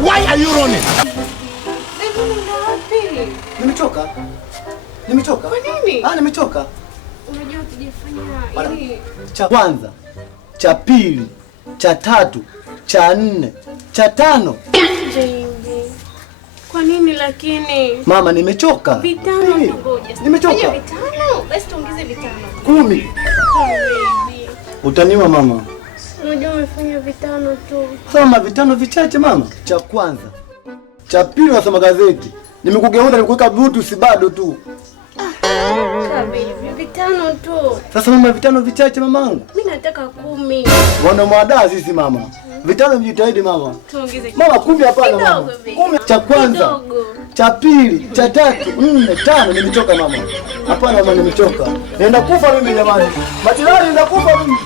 Why are you running? Nimechoka. Nimechoka. Kwa nini? Nimechoka. Unajua tujifanya ili cha kwanza, cha pili, cha tatu, cha nne, cha tano. Baby. Kwa nini lakini? Mama nimechoka. Vitano ngoja. Nimechoka. Vitano. Basi tuongeze vitano. 10. Baby. Utaniwa mama. Unajua umefanya vitano tu. Soma vitano vichache mama. Cha kwanza. Cha pili unasoma gazeti. Nimekugeuza nimekuweka Bluetooth bado tu. Baby, vitano tu. Sasa mama vitano vichache mamangu. Mimi nataka 10. Wana mwadaa sisi mama. Vitano mjitahidi mama. Tuongeze. Mama 10 hapana mama. 10 cha kwanza. Cha pili, cha tatu, 4, 5 nimechoka mama. Hapana mama nimechoka. Naenda kufa mimi jamani. Majirani naenda kufa mimi.